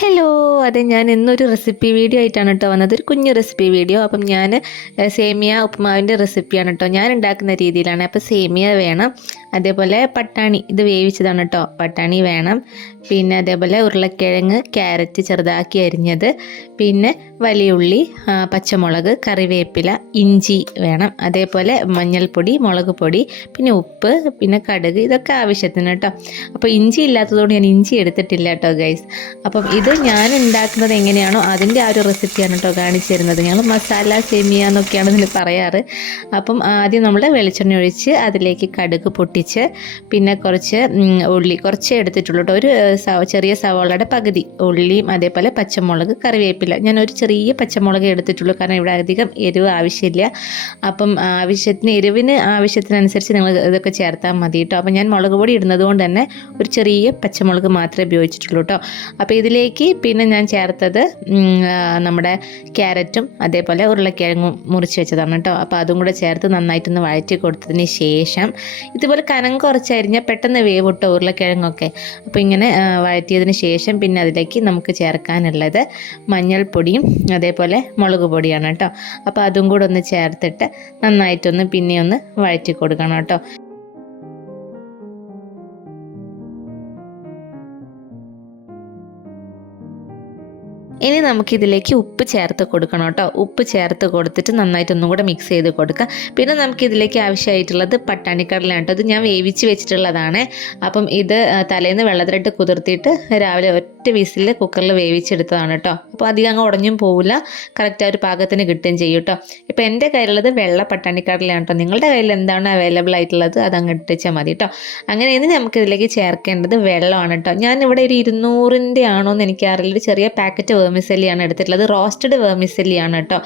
Hello, അതെ ഞാൻ ഇന്നൊരു റെസിപ്പി വീഡിയോ ആയിട്ടാണ് കേട്ടോ വന്നത്. ഒരു കുഞ്ഞു റെസിപ്പി വീഡിയോ. അപ്പം ഞാൻ സേമിയ ഉപ്പുമാവിൻ്റെ റെസിപ്പിയാണ് കേട്ടോ ഞാൻ ഉണ്ടാക്കുന്ന രീതിയിലാണ്. അപ്പോൾ സേമിയ വേണം, അതേപോലെ പട്ടാണി ഇത് വേവിച്ചതാണ് കേട്ടോ, പട്ടാണി വേണം. പിന്നെ അതേപോലെ ഉരുളക്കിഴങ്ങ്, ക്യാരറ്റ് ചെറുതാക്കി അരിഞ്ഞത്, പിന്നെ വലിയ ഉള്ളി, പച്ചമുളക്, കറിവേപ്പില, ഇഞ്ചി വേണം. അതേപോലെ മഞ്ഞൾപ്പൊടി, മുളക് പൊടി, പിന്നെ ഉപ്പ്, പിന്നെ കടുക്, ഇതൊക്കെ ആവശ്യത്തിന് കേട്ടോ. അപ്പോൾ ഇഞ്ചി ഇല്ലാത്തതുകൊണ്ട് ഞാൻ ഇഞ്ചി എടുത്തിട്ടില്ല കേട്ടോ ഗൈസ്. അപ്പം ഇത് ഞാൻ ഉണ്ടാക്കുന്നത് എങ്ങനെയാണോ അതിൻ്റെ ആ ഒരു റെസിപ്പിയാണ് കേട്ടോ കാണിച്ചു തരുന്നത്. ഞങ്ങൾ മസാല സേമിയ എന്നൊക്കെയാണ് ഇതിൽ പറയാറ്. അപ്പം ആദ്യം നമ്മൾ വെളിച്ചെണ്ണ ഒഴിച്ച് അതിലേക്ക് കടുക് പൊട്ടിച്ച്, പിന്നെ കുറച്ച് ഉള്ളി കുറച്ചേ എടുത്തിട്ടുള്ളൂ കേട്ടോ. ഒരു ചെറിയ സവാളയുടെ പകുതി ഉള്ളിയും, അതേപോലെ പച്ചമുളക്, കറിവേപ്പില. ഞാൻ ഒരു ചെറിയ പച്ചമുളക് എടുത്തിട്ടുള്ളൂ, കാരണം ഇവിടെ അധികം എരിവ് ആവശ്യമില്ല. അപ്പം എരിവിന് ആവശ്യത്തിനനുസരിച്ച് നിങ്ങൾ ഇതൊക്കെ ചേർത്താൽ മതി കേട്ടോ. അപ്പം ഞാൻ മുളക് പൊടി ഇടുന്നത് കൊണ്ട് തന്നെ ഒരു ചെറിയ പച്ചമുളക് മാത്രമേ ഉപയോഗിച്ചിട്ടുള്ളൂ കേട്ടോ. അപ്പോൾ ഇതിലേക്ക് പിന്നെ ഞാൻ ചേർത്തത് നമ്മുടെ ക്യാരറ്റും അതേപോലെ ഉരുളക്കിഴങ്ങും മുറിച്ച് വെച്ചതാണ് കേട്ടോ. അപ്പോൾ അതും കൂടെ ചേർത്ത് നന്നായിട്ടൊന്ന് വഴറ്റി കൊടുത്തതിന് ശേഷം, ഇതുപോലെ കനം കുറച്ചരിഞ്ഞാൽ പെട്ടെന്ന് വേവിട്ടോ ഉരുളക്കിഴങ്ങൊക്കെ. അപ്പോൾ ഇങ്ങനെ വഴറ്റിയതിന് ശേഷം പിന്നെ അതിലേക്ക് നമുക്ക് ചേർക്കാനുള്ളത് മഞ്ഞൾപ്പൊടിയും അതേപോലെ മുളക് പൊടിയാണ് കേട്ടോ. അപ്പോൾ അതും കൂടെ ഒന്ന് ചേർത്തിട്ട് നന്നായിട്ടൊന്ന് പിന്നെ ഒന്ന് വഴറ്റി കൊടുക്കണം കേട്ടോ. ഇനി നമുക്കിതിലേക്ക് ഉപ്പ് ചേർത്ത് കൊടുക്കണം കേട്ടോ. ഉപ്പ് ചേർത്ത് കൊടുത്തിട്ട് നന്നായിട്ട് ഒന്നും കൂടെ മിക്സ് ചെയ്ത് കൊടുക്കുക. പിന്നെ നമുക്കിതിലേക്ക് ആവശ്യമായിട്ടുള്ളത് പട്ടാണിക്കടലയാണ് കേട്ടോ. ഇത് ഞാൻ വേവിച്ച് വെച്ചിട്ടുള്ളതാണ്. അപ്പം ഇത് തലേന്ന് വെള്ളത്തിലിട്ട് കുതിർത്തിയിട്ട് രാവിലെ ഒറ്റ വിസിൽ കുക്കറിൽ വേവിച്ചെടുത്തതാണ് കേട്ടോ. അപ്പോൾ അധികം അങ്ങ് ഉടഞ്ഞും പോവില്ല, കറക്റ്റ് ആ ഒരു പാകത്തിന് കിട്ടുകയും ചെയ്യും കേട്ടോ. ഇപ്പോൾ എൻ്റെ കയ്യിലുള്ളത് വെള്ള പട്ടാണിക്കടലയാണ് കേട്ടോ. നിങ്ങളുടെ കയ്യിൽ എന്താണ് അവൈലബിൾ ആയിട്ടുള്ളത് അതങ്ങ് ഇട്ടിച്ചാൽ മതി കേട്ടോ. അങ്ങനെ ഇനി നമുക്കിതിലേക്ക് ചേർക്കേണ്ടത് വെള്ളമാണ് കേട്ടോ. ഞാനിവിടെ ഒരു 200-ൻ്റെ ആണോയെന്ന് എനിക്കറിയില്ല, ഒരു ചെറിയ പാക്കറ്റ് വേർമിസെല്ലിയാണ് എടുത്തിട്ടുള്ളത്. റോസ്റ്റഡ് വേർമിസെല്ലിയാണ് കേട്ടോ.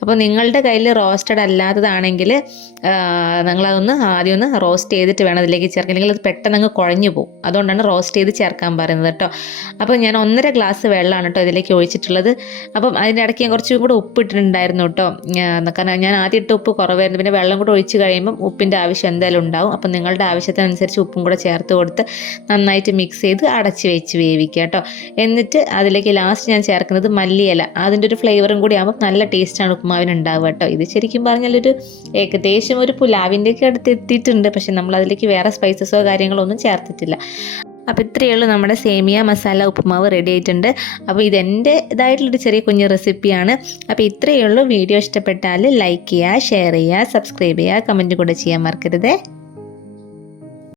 അപ്പോൾ നിങ്ങളുടെ കയ്യിൽ റോസ്റ്റഡ് അല്ലാത്തതാണെങ്കിൽ നിങ്ങളതൊന്ന് ആദ്യം ഒന്ന് റോസ്റ്റ് ചെയ്തിട്ട് വേണം അതിലേക്ക് ചേർക്കാൻ, അല്ലെങ്കിൽ അത് പെട്ടെന്ന് അങ്ങ് കുഴഞ്ഞു പോകും. അതുകൊണ്ടാണ് റോസ്റ്റ് ചെയ്ത് ചേർക്കാൻ പറയുന്നത് കേട്ടോ. അപ്പോൾ ഞാൻ 1.5 ഗ്ലാസ് വെള്ളമാണ് കേട്ടോ ഇതിലേക്ക് ഒഴിച്ചിട്ടുള്ളത്. അപ്പം അതിൻ്റെ ഇടയ്ക്ക് ഞാൻ കുറച്ചും കൂടെ ഉപ്പ് ഇട്ടിട്ടുണ്ടായിരുന്നു കേട്ടോ. കാരണം ഞാൻ ആദ്യം ഇട്ട ഉപ്പ് കുറവായിരുന്നു. പിന്നെ വെള്ളം കൂടെ ഒഴിച്ച് കഴിയുമ്പം ഉപ്പിൻ്റെ ആവശ്യം എന്തായാലും ഉണ്ടാവും. അപ്പം നിങ്ങളുടെ ആവശ്യത്തിനനുസരിച്ച് ഉപ്പും കൂടെ ചേർത്ത് കൊടുത്ത് നന്നായിട്ട് മിക്സ് ചെയ്ത് അടച്ച് വെച്ച് വേവിക്കുക കേട്ടോ. എന്നിട്ട് അതിലേക്ക് ലാസ്റ്റ് ഞാൻ ചേർക്കുന്നത് മല്ലിയില. അതിൻ്റെ ഒരു ഫ്ലേവറും കൂടി ആകുമ്പോൾ നല്ല ടേസ്റ്റാണ് ഉപ്പുമാവിന് ഉണ്ടാവുക കേട്ടോ. ഇത് ശരിക്കും പറഞ്ഞാൽ ഏകദേശം ഒരു പുലാവിൻ്റെയൊക്കെ അടുത്ത് എത്തിയിട്ടുണ്ട്. പക്ഷെ നമ്മൾ അതിലേക്ക് വേറെ സ്പൈസസോ കാര്യങ്ങളോ ഒന്നും ചേർത്തിട്ടില്ല. അപ്പോൾ ഇത്രയേ ഉള്ളൂ, നമ്മുടെ സേമിയ മസാല ഉപ്പുമാവ് റെഡി ആയിട്ടുണ്ട്. അപ്പോൾ ഇതെൻ്റെ ഇതായിട്ടുള്ളൊരു ചെറിയ കുഞ്ഞു റെസിപ്പിയാണ്. അപ്പോൾ ഇത്രയേ ഉള്ളൂ. വീഡിയോ ഇഷ്ടപ്പെട്ടാൽ ലൈക്ക് ചെയ്യുക, ഷെയർ ചെയ്യുക, സബ്സ്ക്രൈബ് ചെയ്യുക, കമൻറ്റ് കൂടെ ചെയ്യാൻ മറക്കരുത്.